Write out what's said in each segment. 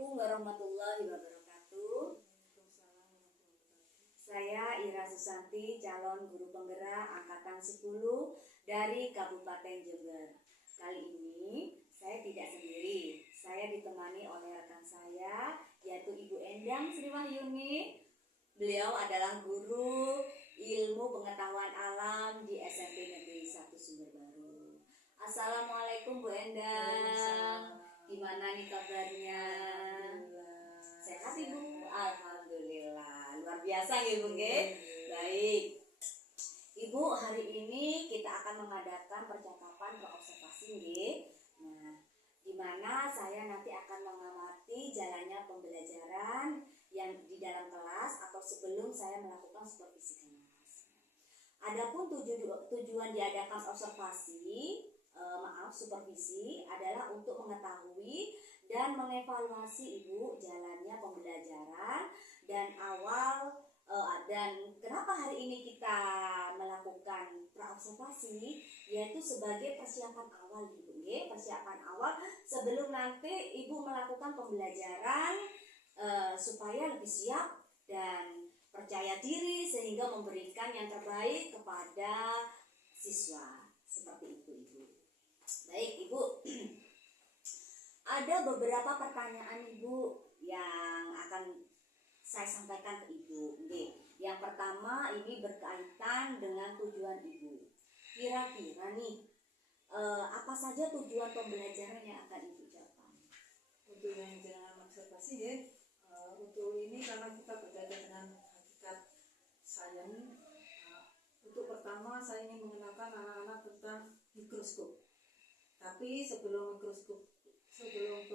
Assalamualaikum warahmatullahi wabarakatuh. Saya Ira Susanti, calon guru penggerak angkatan 10 dari Kabupaten Jember. Kali ini saya tidak sendiri. Saya ditemani oleh rekan saya, yaitu Ibu Endang Sri Wahyuni. Beliau adalah guru ilmu pengetahuan alam di SMP Negeri 1 Sumber Baru. Assalamualaikum Bu Endang. Gimana nih kabarnya? Sehat Ibu? Alhamdulillah. Luar biasa ya Bu. Baik. Ibu, hari ini kita akan mengadakan percakapan observasi nggih. Nah, di mana saya nanti akan mengamati jalannya pembelajaran yang di dalam kelas atau sebelum saya melakukan supervisi kelas. Adapun tujuan diadakan supervisi adalah untuk mengetahui dan mengevaluasi Ibu jalannya pembelajaran dan kenapa hari ini kita melakukan praobservasi, yaitu sebagai persiapan awal Ibu, persiapan awal sebelum nanti Ibu melakukan pembelajaran supaya lebih siap dan percaya diri sehingga memberikan yang terbaik kepada siswa. Seperti itu Ibu. Baik Ibu, ada beberapa pertanyaan Ibu yang akan saya sampaikan ke Ibu. Yang pertama ini berkaitan dengan tujuan Ibu. Kira-kira nih, apa saja tujuan pembelajaran yang akan Ibu capai? Untuk yang jangan observasi ya, untuk ini karena kita berkaitan dengan hakikat sains. Untuk pertama saya ingin mengenalkan anak-anak tentang mikroskop. Tapi sebelum ke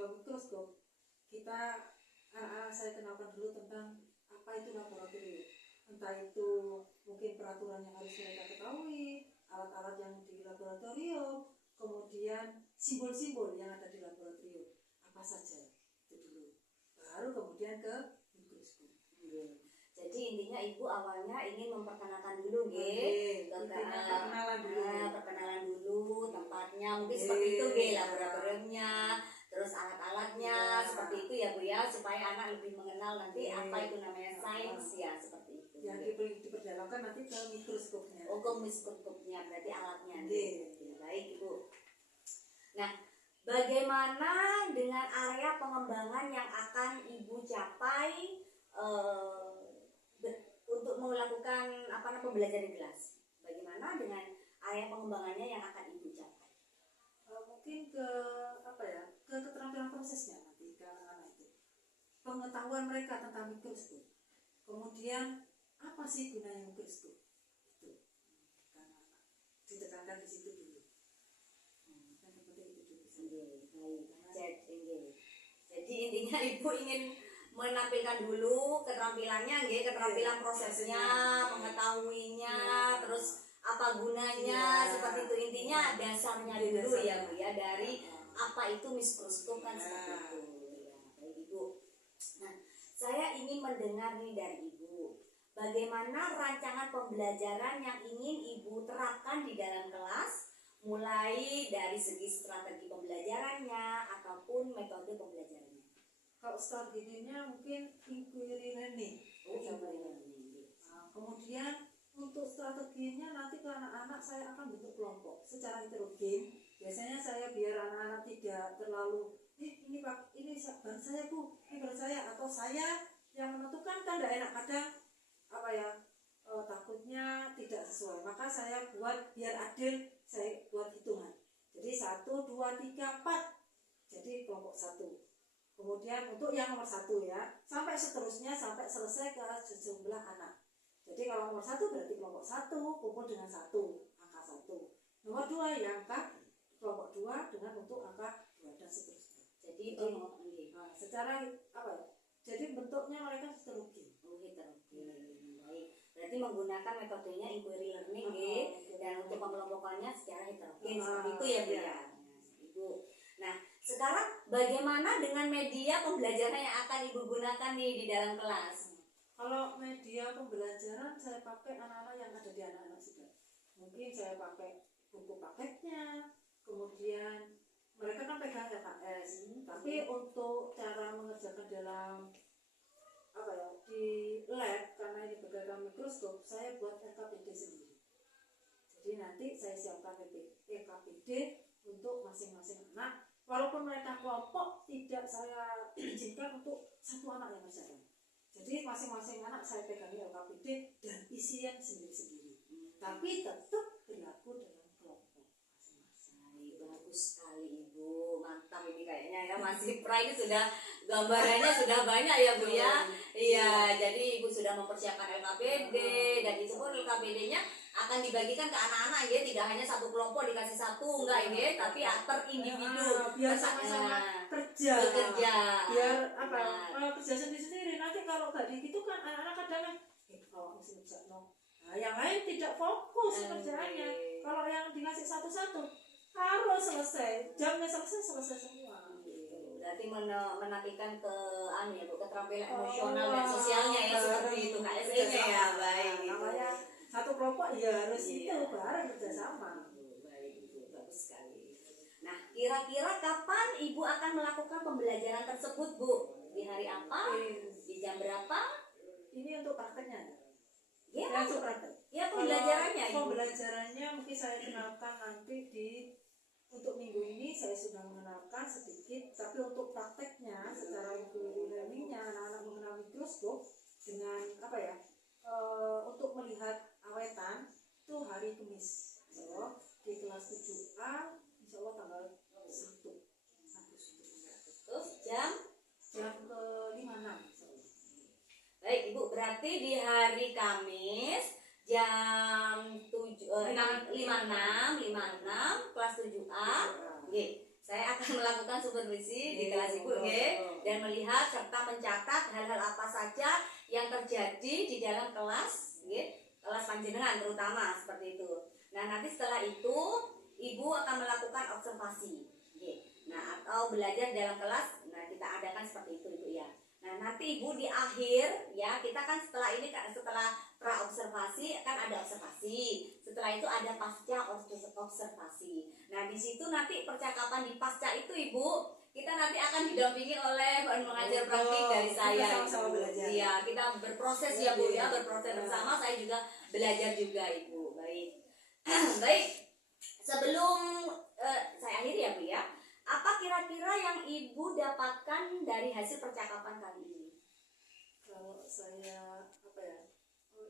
mikroskop, kita anak-anak saya kenalkan dulu tentang apa itu laboratorium. Entah itu mungkin peraturan yang harus mereka ketahui, alat-alat yang di laboratorium, kemudian simbol-simbol yang ada di laboratorium, apa saja itu dulu. Baru kemudian ke mikroskop. Jadi intinya Ibu awalnya ingin memperkenalkan dulu perkenalan dulu tempatnya, mungkin seperti itu laboratoriumnya, terus alat-alatnya, seperti itu ya Bu ya, supaya anak lebih mengenal nanti apa itu namanya sains ya, seperti itu. Yang diperdalamkan nanti ke mikroskopnya. Oh, ke mikroskopnya berarti alatnya. Baik Ibu. Nah, bagaimana dengan area pengembangan yang akan Ibu capai untuk melakukan pembelajaran di kelas? Bagaimana dengan area pengembangannya yang akan Ibu capai? Mungkin ke keterampilan prosesnya nanti ke anak-anak itu. Pengetahuan mereka tentang mikroskop. Kemudian apa sih gunanya mikroskop? Itu. Anak-anak ditekankan di situ dulu. Kan seperti itu dulu. Jadi intinya Ibu ingin menampilkan dulu keterampilannya, keterampilan prosesnya, mengetahuinya, terus apa gunanya, seperti itu. Intinya dasarnya dulu ya Bu ya, dari apa itu mikroskop kan, seperti itu ya. Baik Ibu. Nah, saya ingin mendengar nih dari Ibu, bagaimana rancangan pembelajaran yang ingin Ibu terapkan di dalam kelas, mulai dari segi strategi pembelajarannya ataupun metode pembelajarannya. Kalau strateginya mungkin inquiry learning. Kemudian untuk strateginya nanti ke anak-anak saya akan bentuk kelompok secara heterogen. Biasanya saya biar anak-anak tidak terlalu ini Pak, ini baru saya Bu, ini baru saya, atau saya yang menentukan, kan tidak enak kadang takutnya tidak sesuai. Maka saya buat biar adil, saya buat hitungan. Jadi 1, 2, 3, 4. Jadi kelompok 1. Kemudian untuk yang nomor 1 ya, sampai seterusnya sampai selesai ke sejumlah anak. Jadi kalau nomor 1 berarti kelompok 1 kumpul dengan 1, angka 1. Nomor 2 yang angka kelompok 2 dengan untuk angka 2 dan seterusnya. Jadi secara jadi bentuknya mereka heterogen. Baik. Berarti menggunakan metodenya inquiry learning dan untuk pengelompokannya secara heterogen, seperti itu ya Bu ya. Ibu. Nah, sekarang bagaimana dengan media pembelajaran yang akan Ibu gunakan nih di dalam kelas? Kalau media pembelajaran saya pakai anak-anak yang ada di anak-anak sudah. Mungkin saya pakai buku paketnya, kemudian mereka kan pegang LKS, tapi untuk cara mengerjakan mikroskop saya buat LKPD sendiri. Jadi nanti saya siapkan LKPD untuk masing-masing anak. Walaupun mereka kelompok, tidak saya izinkan untuk satu anak yang berjalan. Jadi masing-masing anak saya pegangi LKPD dan isian sendiri-sendiri. Tapi tetap berlaku dalam kelompok masing-masing. Bagus sekali Ibu, mantap ini kayaknya ya. Masih pra ini sudah gambarannya sudah banyak ya Bu ya. Iya, jadi Ibu sudah mempersiapkan LKPD dan itu pun LKPD-nya akan dibagikan ke anak-anak ya, tidak hanya satu kelompok dikasih satu enggak ya, tapi per individu biar sama-sama bekerja, biar apa kerja sendiri-sendiri. Nanti kalau nggak gitu kan anak-anak kadang kalau mesti bisa nah yang lain tidak fokus kerjaannya. Kalau yang dikasih satu-satu harus selesai, jamnya selesai semua. Berarti menaikkan ke ya Bu, keterampilan emosional dan sosialnya ya, seperti itu KSE-nya ya. Baik gitu. Namanya satu kelompok ya harus itu bareng kerjasama. Baik Ibu, bagus sekali. Nah, kira-kira kapan Ibu akan melakukan pembelajaran tersebut Bu? Di hari apa? Di jam berapa? Ini untuk prakteknya ya? Untuk praktek. Ya, pembelajarannya Ibu. Pembelajarannya mungkin saya kenalkan nanti untuk minggu ini saya sudah mengenalkan sedikit, tapi untuk prakteknya secara learning-nya anak-anak mengenal mikroskop dengan apa ya? Untuk melihat awetan itu hari Kamis, so, di kelas 7A insya Allah tanggal 1 Agustus. Terus jam ke 56. Baik Ibu, berarti di hari Kamis jam 56 kelas 7A. Oke, saya akan melakukan supervisi di kelas Ibu dan melihat serta mencatat hal-hal apa saja yang terjadi di dalam kelas, kelas panjenengan terutama seperti itu. Nah, nanti setelah itu Ibu akan melakukan observasi, nah atau belajar dalam kelas. Nah, kita adakan seperti itu Ibu ya. Nah, nanti Ibu di akhir ya, kita kan setelah ini setelah pra observasi kan ada observasi. Setelah itu ada pasca observasi. Nah, di situ nanti percakapan di pasca itu Ibu, kita nanti akan didampingi oleh pengajar praktik dari saya. Sama-sama belajar. Iya, kita berproses ya Bu ya, berproses bersama. Saya juga belajar juga Ibu. Baik. Baik. Sebelum saya akhiri ya Bu ya. Apa kira-kira yang Ibu dapatkan dari hasil percakapan kali ini? Kalau saya apa ya,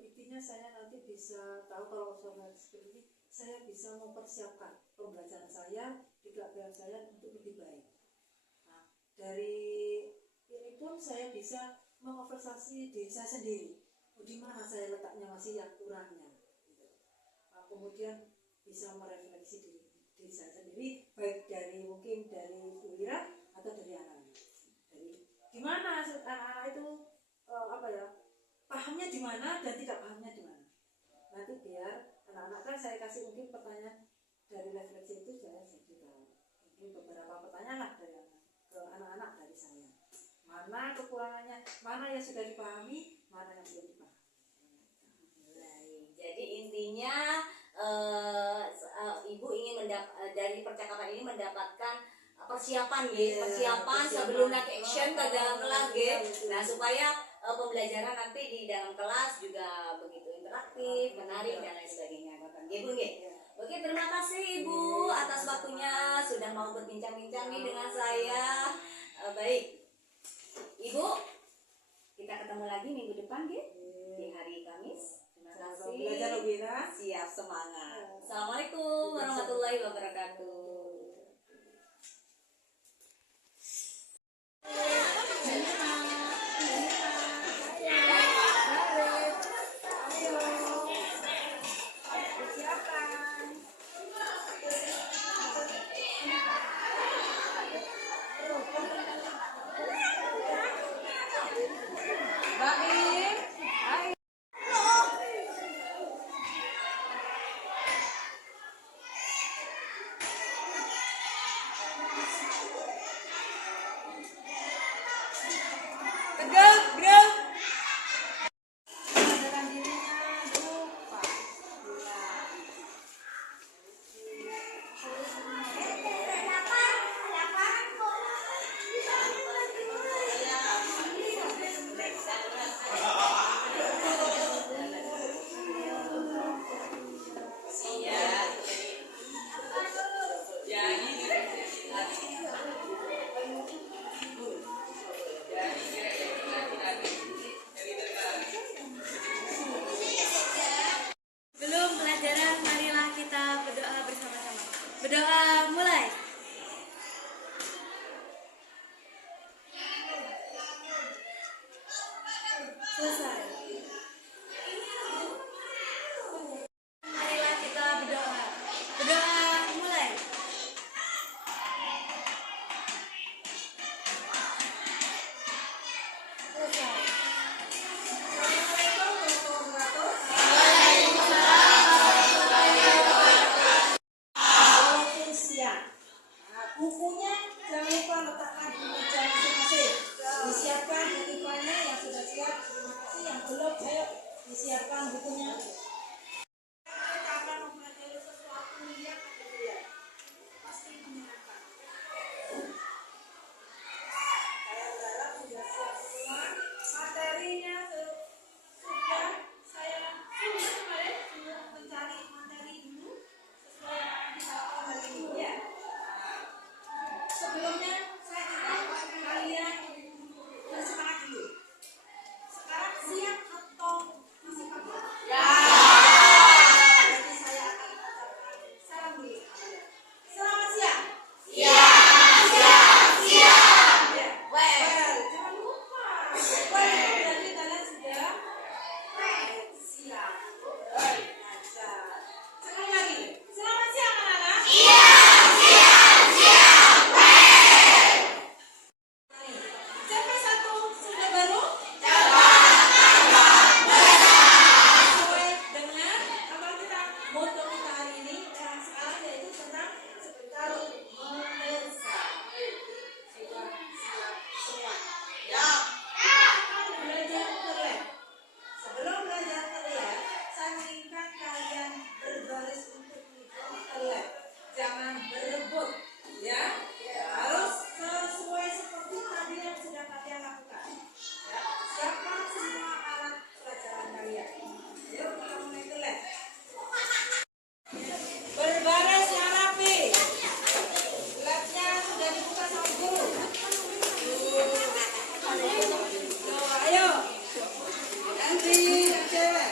intinya saya nanti bisa tahu kalau soal seperti ini, saya bisa mempersiapkan pembelajaran saya di kelas saya untuk lebih baik. Nah, dari ini pun saya bisa mengoversasi diri saya sendiri. Di mana saya letaknya masih yang kurangnya. Nah, kemudian bisa merefleksi diri saya sendiri, baik mungkin dari Bu Wira atau dari anak-anak. Dari di mana anak-anak itu apa ya, pahamnya di mana dan tidak pahamnya di mana. Nanti biar anak-anak kan saya kasih mungkin pertanyaan dari refleksi itu saya jadi tahu. Mungkin beberapa pertanyaan lah ke anak-anak dari saya. Mana kekurangannya, mana yang sudah dipahami, mana yang belum dipahami. Jadi intinya Ibu ingin dari percakapan ini mendapatkan persiapan sebelum nanti action ke dalam kelas Nah, supaya pembelajaran nanti di dalam kelas juga begitu interaktif, menarik dan lain sebagainya. Oke, terima kasih Ibu atas waktunya sudah mau berbincang-bincang nih dengan saya. Baik. Ibu, kita ketemu lagi minggu depan di hari Kamis. Terima kasih. Belajar lebih ya. Siap, semangat. Assalamualaikum warahmatullahi wabarakatuh. Selesai. Marilah kita berdoa. Berdoa mulai. Selesai. Assalamualaikum warahmatullahi wabarakatuh. Siang. Nah, bukunya jangan lupa letakkan di meja masing-masing. Disiapkan bukunya yang sudah siap. Terima kasih. Yang belum, ayo disiapkan bukunya. Kita akan mempelajari sesuatu yang pasti menyenangkan. Saya berharap sudah siap semua. Materinya sudah saya sudah kemarin sudah mencari materi dulu sesuai yang akan kita lakukan hari ini ya. Sebelumnya saya ingin kalian bersemangat dulu. Sekarang siap atau masih kabur? Ya. Berarti saya akan mengucapkan salam dulu. Selamat siang. Ya. Well, jangan lupa. Well, berarti kalian sudah siap. Belajar. Sekali lagi. Selamat siang anak-anak. Siapa satu sudah baru? Sesuai dengan apa kita moto kita hari ini yang sekarang yaitu tentang sebentar mendesak. Sudah siap semua. Akan belajar ke lab. Sebelum belajar ke lab, saya inginkan kalian berbaris untuk menuju ke lab. Jangan berebut, ya. Harus sesuai seperti tadi yang sudah kalian lakukan. Ya, siapkan semua alat pelajaran kalian. Yuk kita mulai ke lab. Berbaris yang rapi. Labnya sudah dibuka sama guru. Ayo. Nanti yang cewek.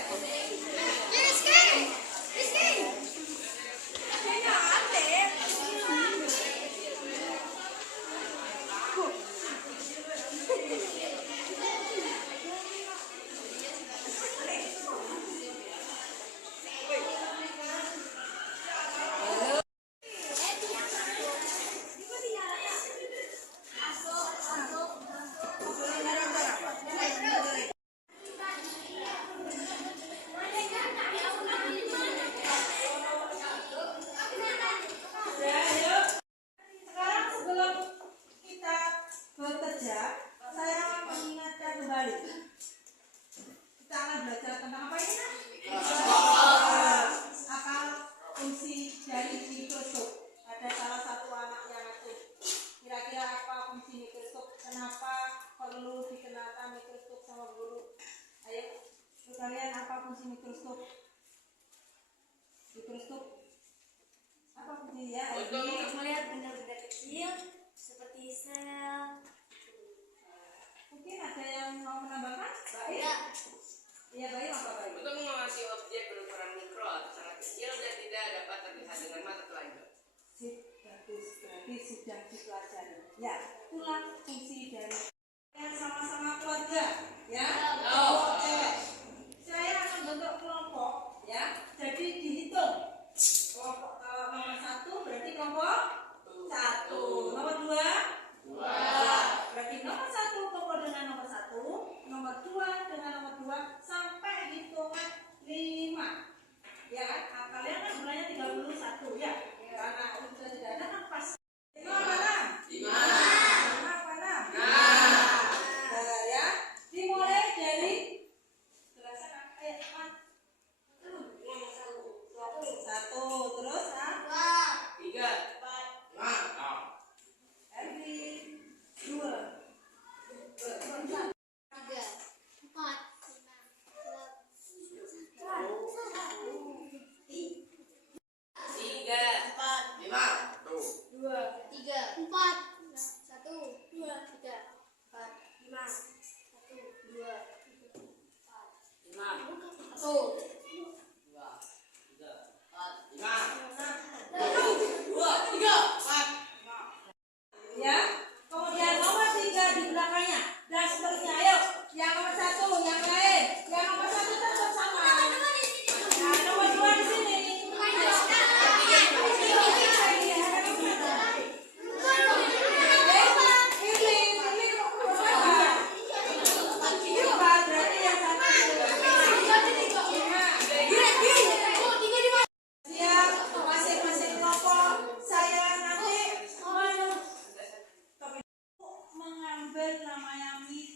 Sekarang sebelum kita bekerja, saya mengingatkan kembali. Kita akan belajar tentang apa ini? Akal fungsi dari mikroskop. Ada salah satu anak yang ngatur. Kira-kira apa fungsi mikroskop? Kenapa perlu dikenalkan mikroskop sama guru? Ayo, kalian apa fungsi mikroskop? Mikroskop apa fungsi ya? Untuk melihat benda-benda kecil seperti sel. Mungkin ada yang mau menambahkan? Baik. Iya, baik apa baik? Untuk mengawasi objek berukuran mikro atau sangat kecil dan tidak dapat terlihat dengan mata telanjang. Sip, bagus. Berarti sudah dipelajari. Ya, itulah fungsi dari yang sama-sama keluarga. Ya, cowok cewek. Saya akan bentuk kelompok. Ya, jadi dihitung. Kelompok nomor 1 berarti kelompok 1. Nomor 2? 2. Berarti nomor 1 kelompok dengan nomor 1, nomor 2 dengan nomor 2 sampai hitungan 5. Ya kan? Nah, kalian kan jumlahnya 31 ya. Karena unsur tidak ada kan pas. 5 mana? 5.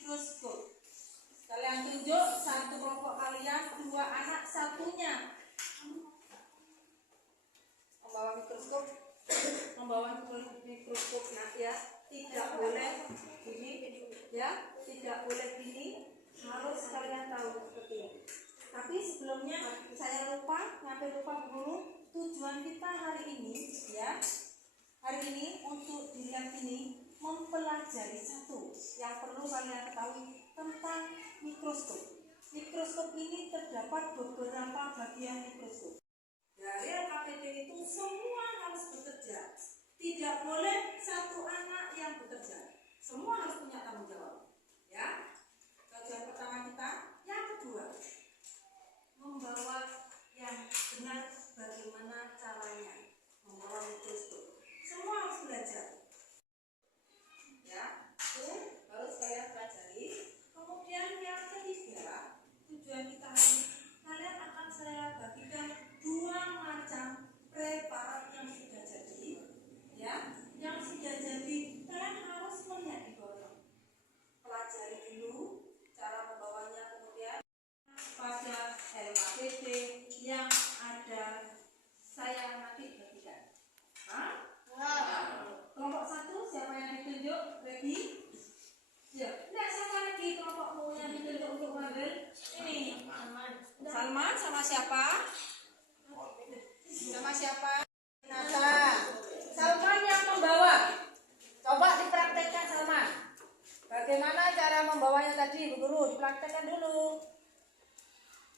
mikroskop. Kalian tunjuk satu kelompok kalian, dua anak satunya membawa mikroskop. Nah ya, tidak boleh ini ya, tidak boleh ini, harus kalian tahu seperti ini. Tapi sebelumnya saya lupa dulu tujuan kita hari ini ya. Hari ini untuk di lab ini mempelajari satu yang perlu kalian ketahui tentang mikroskop. Mikroskop ini terdapat beberapa bagian mikroskop. Dari LKPD itu semua harus bekerja. Tidak boleh satu anak yang bekerja. Semua harus punya tanggung jawab. Ya. Bagian pertama kita, yang kedua, membawa yang benar bagaimana caranya membawa mikroskop. Semua harus belajar. Ya, itu harus kalian pelajari. Kemudian yang ketiga, tujuan kita ini, kalian akan saya bagikan dua macam preparat yang sudah jadi. Ya, yang sudah jadi kalian harus melihat di bawah. Pelajari dulu cara membawanya, kemudian pada LKPD yang ada saya nanti bagikan. Kelompok satu siapa yang ditunjuk? Ready? Ya. Tidak, siapa lagi kelompokmu yang ditunjuk untuk mengambil? Ini. Salman sama siapa? Sama siapa? Nata. Salman yang membawa. Coba dipraktekkan Salman. Bagaimana cara membawanya tadi, Bu Guru? Dipraktekkan dulu.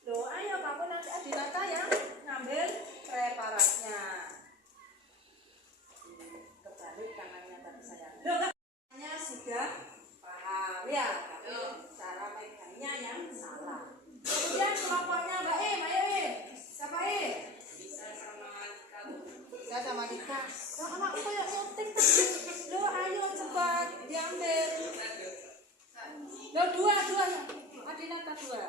Loh, ayo kamu nanti Adinata yang ngambil preparatnya. Kebalik tangannya tadi saya. Loh, tangannya sudah paham ya, tapi cara megangnya yang salah. Kemudian kelompoknya Mbak Im, ayo Im. Siapa Im? Bisa sama Dika. Bisa sama Dika. Loh, anakku kayak nyuntik tadi. Loh, ayo cepat diambil. Loh, dua. Adinata dua.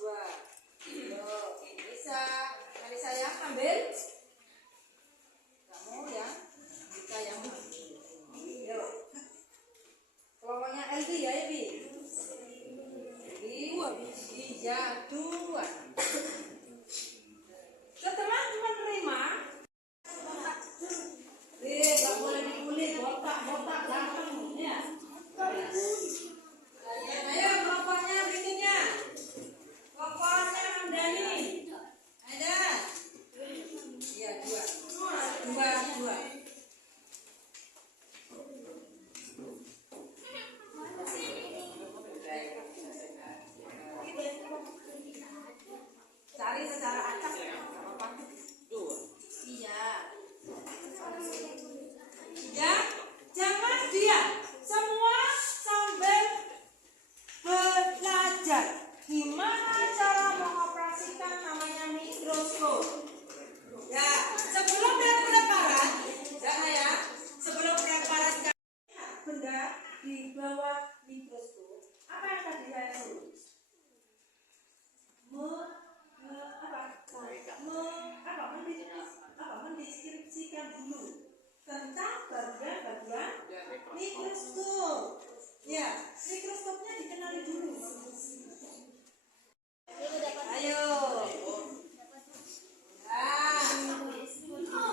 Loh, bisa. Mari saya ambil. Kamu yang bisa yang ambil. Yuk. Kelompoknya Elvi ya, Elvi. Iya, dua. Setelah menerima, nggak boleh dikulik, botak, ganteng, ya. Ayo kelompoknya berikutnya. Kelompoknya Hamdani. Ada? Iya, dua. Cari secara acak. Iya. Ya, jangan diam. Semua sambil belajar gimana cara mengoperasikan namanya mikroskop. Ya, sebelum preparat, ya, sebelum preparat benda di bawah mikroskop. Apa yang tadi saya suruh? Mendeskripsikan dulu tentang bagian-bagian mikroskop. Ya, mikroskopnya dikenali dulu. Ayo.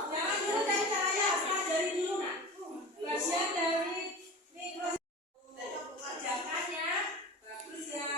Jangan dulu dari saya, pelajari dulu nak. Bagian dari mikroskop. Kerjakannya bagus ya.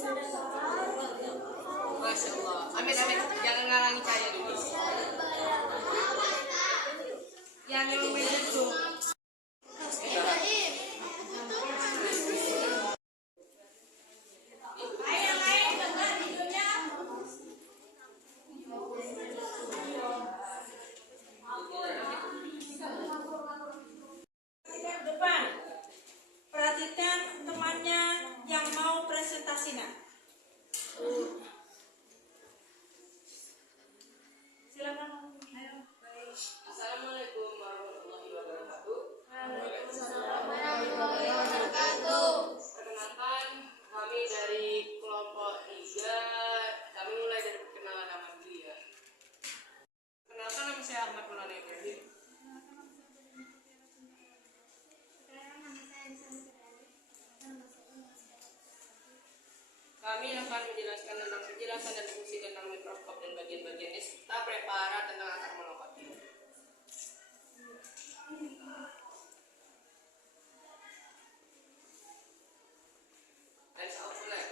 Masya Allah. Amin amin. Jangan ngalangi cahaya dulu. Yang meja itu. Depan. Perhatikan temannya yang mau presentasi nak. Silakan. Ayo. Assalamualaikum warahmatullahi wabarakatuh. Perkenalkan, kami dari kelompok 3. Kami mulai dari perkenalan nama dulu ya. Perkenalkan, nama saya Ahmad Maulana Ibrahim. Kami akan menjelaskan tentang penjelasan dan fungsi tentang mikroskop dan bagian-bagiannya serta prepara tentang akar monokotil. Lensa okuler.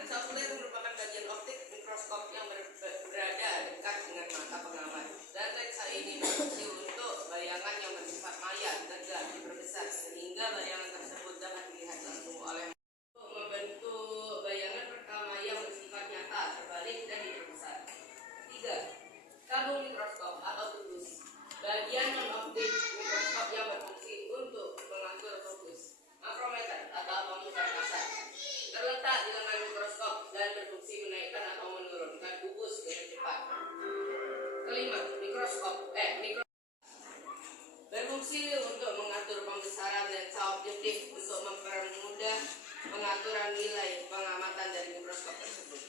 Lensa okuler merupakan bagian optik mikroskop yang berada dekat dengan mata pengamat. Dan lensa ini berfungsi untuk bayangan yang bersifat maya tegak diperbesar sehingga bayangan tersebut dapat dilihat langsung oleh membentuk bayangan pertama yang bersifat nyata, terbalik dan diperbesar. 3. Tabung mikroskop atau tubus. Bagian non-optik mikroskop yang berfungsi untuk mengatur fokus. Makrometer atau pemukar kasar. Terletak di lengan mikroskop dan berfungsi menaikkan atau menurunkan kubus dengan cepat. Kelima, mikroskop. Berfungsi untuk mengatur pembesaran lensa objektif untuk mempermudah pengaturan nilai pengamatan dari mikroskop tersebut.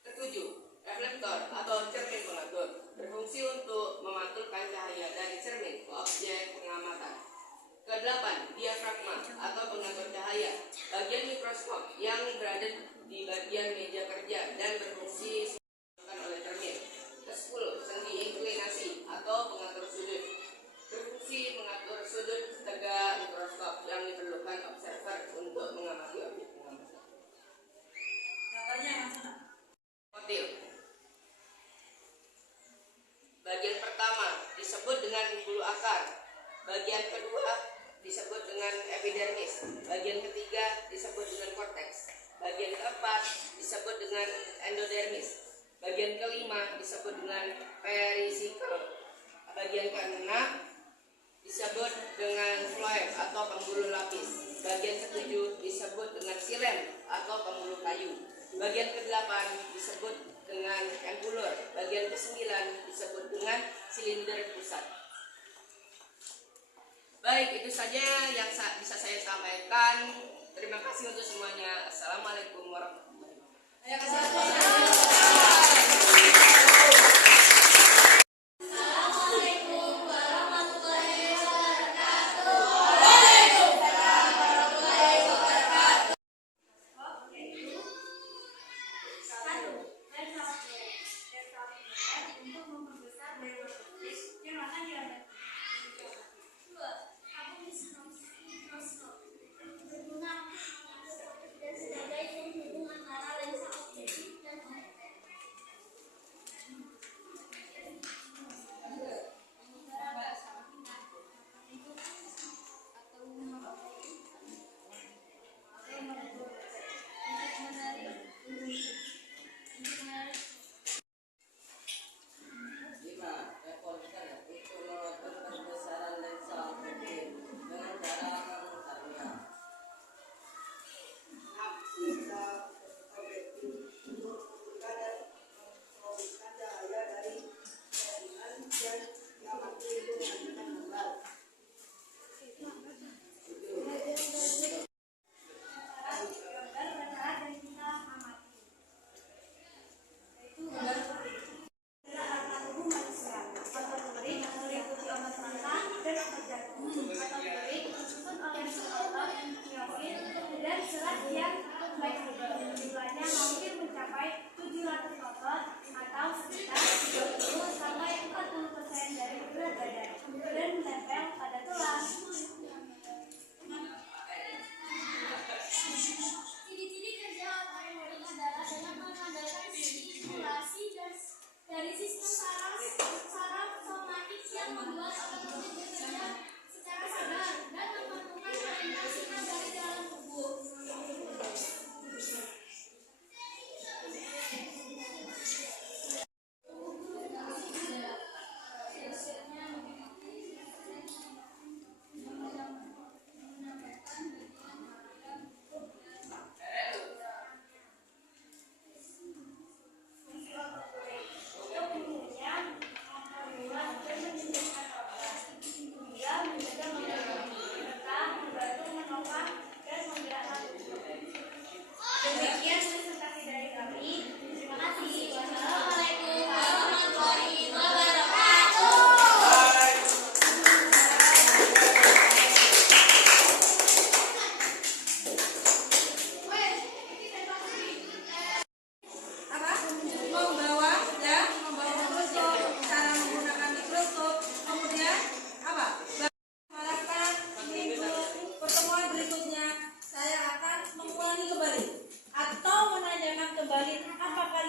Ketujuh, reflektor atau cermin pengatur berfungsi untuk memantulkan cahaya dari cermin ke objek pengamatan. Kedelapan, diafragma atau pengatur cahaya, bagian mikroskop yang berada di bagian meja kerja dan berfungsi oleh cermin. Kesepuluh, sendi inklinasi atau pengatur sudut berfungsi mengatur sudut tegak mikroskop yang diperlukan observer untuk mengamati objek pengamatan. Gambarnya yang mana? Kotil. Bagian pertama disebut dengan bulu akar. Bagian kedua disebut dengan epidermis. Bagian ketiga disebut dengan korteks. Bagian keempat disebut dengan endodermis. Bagian kelima disebut dengan perisikl. Bagian keenam disebut dengan floem atau pembuluh lapis. Bagian ketujuh disebut dengan silem atau pembuluh kayu. Bagian kedelapan disebut dengan empulur. Bagian kesembilan disebut dengan silinder pusat. Baik, itu saja yang bisa saya sampaikan. Terima kasih untuk semuanya. Assalamualaikum warahmatullahi wabarakatuh.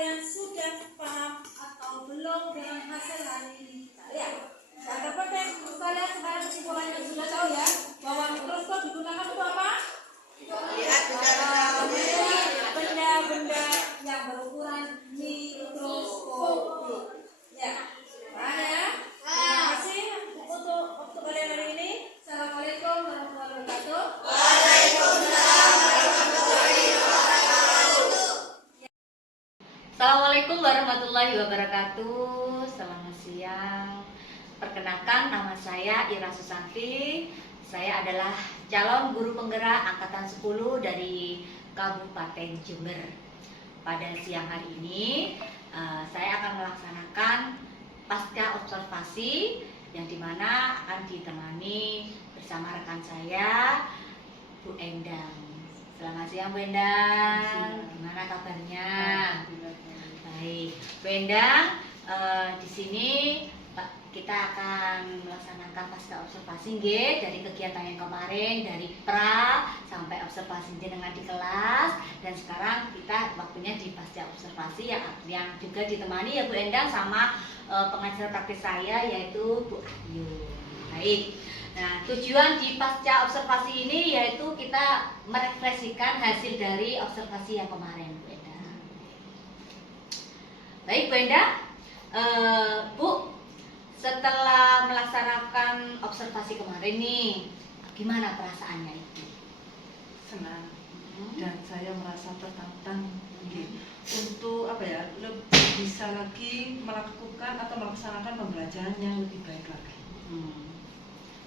kalian sudah paham atau belum dengan hasil hari ini kita lihat. Nah, dapat kalian sekarang kesimpulannya sudah tahu ya bahwa mikroskop digunakan untuk apa? Lihat Benda-benda yang berukuran mikroskopik. Ya, paham ya? Terima kasih untuk waktu kalian hari ini. Assalamualaikum warahmatullahi wabarakatuh. Assalamualaikum warahmatullahi wabarakatuh. Selamat siang. Perkenalkan, nama saya Ira Susanti. Saya adalah calon guru penggerak angkatan 10 dari Kabupaten Jember. Pada siang hari ini, saya akan melaksanakan pasca observasi yang dimana akan ditemani bersama rekan saya, Bu Endang. Selamat siang, Bu Endang. Gimana kabarnya? Baik, Bu Endang, di sini kita akan melaksanakan pasca observasi dari kegiatan yang kemarin, dari pra sampai observasi dengan di kelas, dan sekarang kita waktunya di pasca observasi yang juga ditemani ya Bu Endang sama pengajar praktis saya yaitu Bu Ayu. Baik. Nah, tujuan di pasca observasi ini yaitu kita merefleksikan hasil dari observasi yang kemarin, Bu Endang. Baik, Bu Endang, Bu, setelah melaksanakan observasi kemarin nih, gimana perasaannya itu? Senang dan saya merasa tertantang untuk lebih bisa lagi melakukan atau melaksanakan pembelajaran yang lebih baik lagi.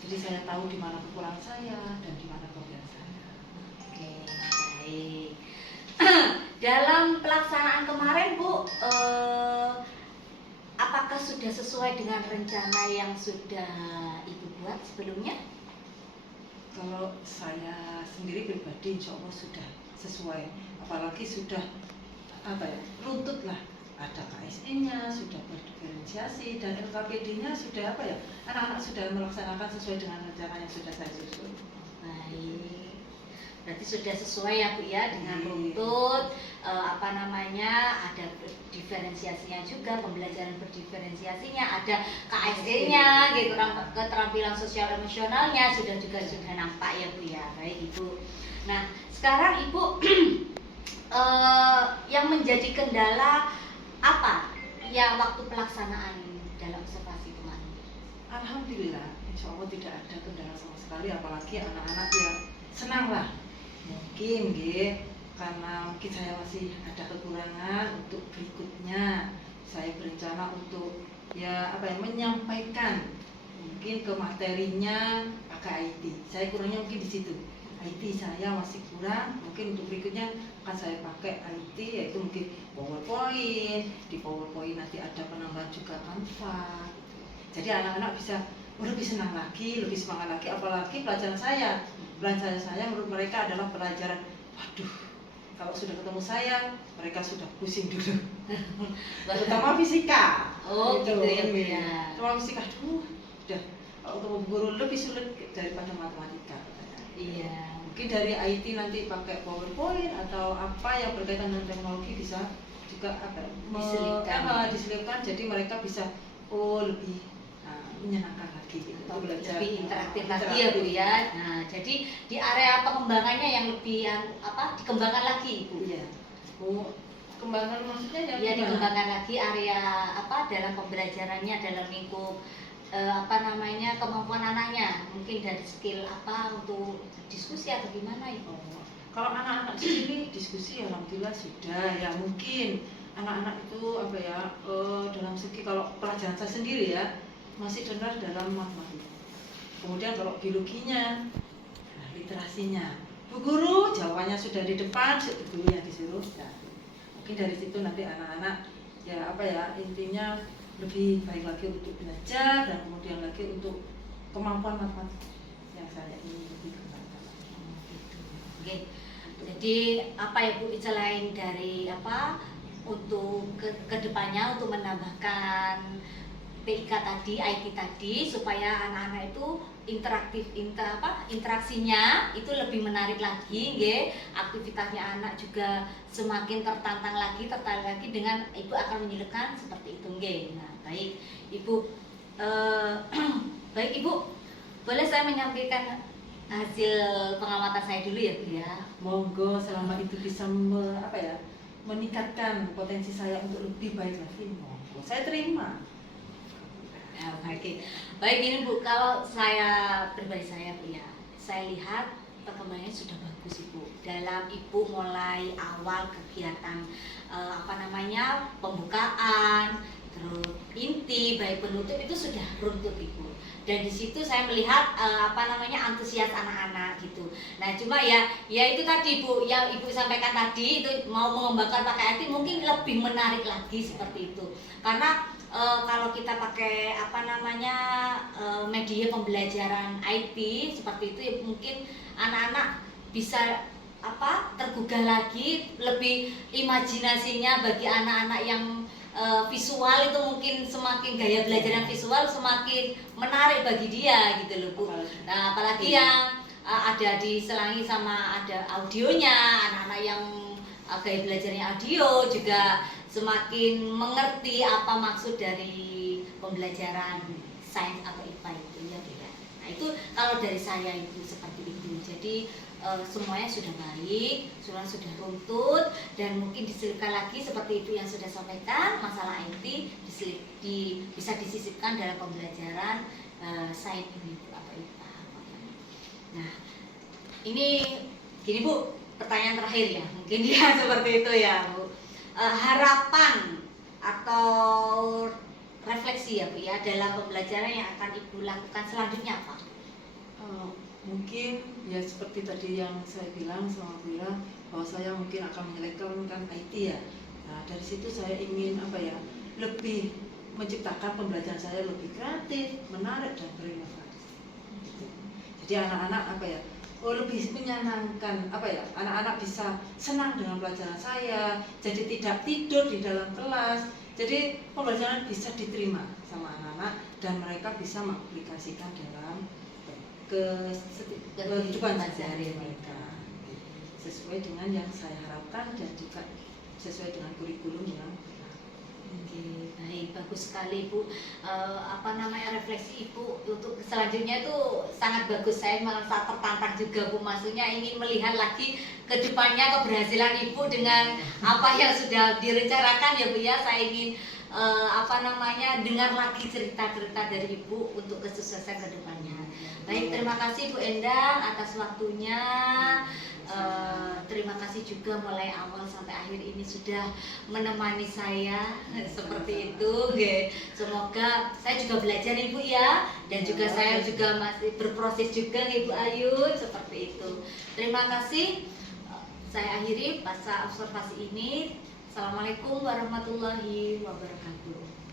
Jadi saya tahu di mana kekurangan saya dan di mana kelebihan saya. Oke, baik. Dalam pelaksanaan kemarin, Bu, apakah sudah sesuai dengan rencana yang sudah Ibu buat sebelumnya? Kalau saya sendiri pribadi insya Allah sudah sesuai, apalagi sudah runtut lah, ada KSE-nya, sudah berdiferensiasi, dan LKPD-nya sudah anak-anak sudah melaksanakan sesuai dengan rencana yang sudah saya susun. Baik, berarti sudah sesuai ya Bu ya dengan runtut, ada diferensiasinya juga, pembelajaran berdiferensiasinya, ada KSE-nya, gitu, keterampilan sosial emosionalnya sudah nampak ya Bu ya. Baik Ibu. Nah sekarang Ibu yang menjadi kendala apa ya waktu pelaksanaan dalam observasi kemarin? Alhamdulillah, insya Allah tidak ada kendala sama sekali, apalagi anak-anak ya senang lah. Mungkin karena mungkin saya masih ada kekurangan untuk berikutnya, saya berencana untuk menyampaikan mungkin ke materinya pakai IT. Saya kurangnya mungkin di situ. IT saya masih kurang, mungkin untuk berikutnya akan saya pakai IT, yaitu mungkin PowerPoint. Di PowerPoint nanti ada penambahan juga Canva. Jadi anak-anak bisa lebih senang lagi, lebih semangat lagi, apalagi pelajaran saya menurut mereka adalah pelajaran, waduh, kalau sudah ketemu saya, mereka sudah pusing dulu. Terutama fisika. Oh gitu ya Bu ya. Terutama fisika, udah kalau untuk guru lebih sulit daripada matematika. Iya. Mungkin dari IT nanti pakai PowerPoint atau apa yang berkaitan dengan teknologi bisa juga diselipkan, jadi mereka bisa lebih menyenangkan lagi gitu. Lebih interaktif lagi ya Bu ya. Nah, jadi di area pengembangannya yang lebih dikembangkan lagi Ibu. Iya. Kembangan maksudnya ya dikembangkan lagi area dalam pembelajarannya, dalam lingkup kemampuan anaknya, mungkin dari skill untuk diskusi atau gimana Ibu? Kalau anak-anak di sini diskusi alhamdulillah sudah ya. Mungkin anak-anak itu dalam segi, kalau pelajaran saya sendiri ya masih rendah dalam matematika. Kemudian kalau biologinya, literasinya, Bu Guru jawabannya sudah di depan, Bu Guru yang disuruh. Nah, mungkin dari situ nanti anak-anak intinya lebih baik lagi untuk belajar, dan kemudian lagi untuk kemampuan matematika yang saya ingin lebih kembangkan. Oke. Jadi Bu selain dari untuk kedepannya untuk menambahkan PIK tadi, IT tadi, supaya anak-anak itu interaksinya itu lebih menarik lagi, nggih. Aktivitasnya anak juga semakin tertarik lagi dengan ibu akan menyelesaikan seperti itu, nggih. Nah, baik Ibu, baik Ibu, boleh saya menyampaikan hasil pengamatan saya dulu ya Bu ya? Monggo, selama itu bisa meningkatkan potensi saya untuk lebih baik lagi, monggo saya terima. Ya, baik ini Bu, kalau saya pribadi saya Bu ya, saya lihat perkembangannya sudah bagus Ibu. Dalam Ibu mulai awal kegiatan pembukaan, terus inti, baik penutup itu sudah runtut Ibu. Dan di situ saya melihat antusias anak-anak gitu. Nah cuma ya itu tadi Bu, yang Ibu sampaikan tadi itu mau mengembangkan pakai IT mungkin lebih menarik lagi seperti itu. Karena kalau kita pakai media pembelajaran IT seperti itu ya mungkin anak-anak bisa tergugah lagi, lebih imajinasinya bagi anak-anak yang visual itu mungkin semakin gaya belajar yang visual semakin menarik bagi dia gitu loh Bu. Nah apalagi yang ada diselangi sama ada audionya, anak-anak yang gaya belajarnya audio juga semakin mengerti apa maksud dari pembelajaran sains atau IPA itu ya Bu. Nah itu kalau dari saya itu seperti itu. Jadi semuanya sudah baik, sudah runtut, dan mungkin diselipkan lagi seperti itu yang sudah sampaikan masalah IT bisa disisipkan dalam pembelajaran sains ini Bu atau IPA. Nah ini gini Bu, pertanyaan terakhir ya mungkin ya seperti itu ya Bu. Harapan atau refleksi ya Bu ya dalam pembelajaran yang akan Ibu lakukan selanjutnya apa? Mungkin ya seperti tadi yang saya bilang sama Bu Ira, bahwa saya mungkin akan menyelekkan IT ya. Nah dari situ saya ingin lebih menciptakan pembelajaran saya lebih kreatif, menarik dan berinovasi. Jadi anak-anak lebih menyenangkan, anak-anak bisa senang dengan pelajaran saya, jadi tidak tidur di dalam kelas, jadi pembelajaran bisa diterima sama anak-anak dan mereka bisa mengaplikasikan dalam kehidupan sehari-hari mereka sesuai dengan yang saya harapkan dan juga sesuai dengan kurikulum yang Oke, baik, bagus sekali Bu. Refleksi Ibu untuk selanjutnya itu sangat bagus. Saya merasa tertantang juga Bu, maksudnya ingin melihat lagi ke depannya keberhasilan Ibu dengan apa yang sudah direncanakan ya Bu ya. Saya ingin dengar lagi cerita-cerita dari Ibu untuk kesuksesan ke depannya. Baik, terima kasih Bu Endang atas waktunya. Terima kasih juga mulai awal sampai akhir ini sudah menemani saya seperti itu. Semoga saya juga belajar Ibu ya, dan juga saya juga masih berproses juga Ibu Ayu seperti itu. Terima kasih. Saya akhiri masa observasi ini. Assalamualaikum warahmatullahi wabarakatuh.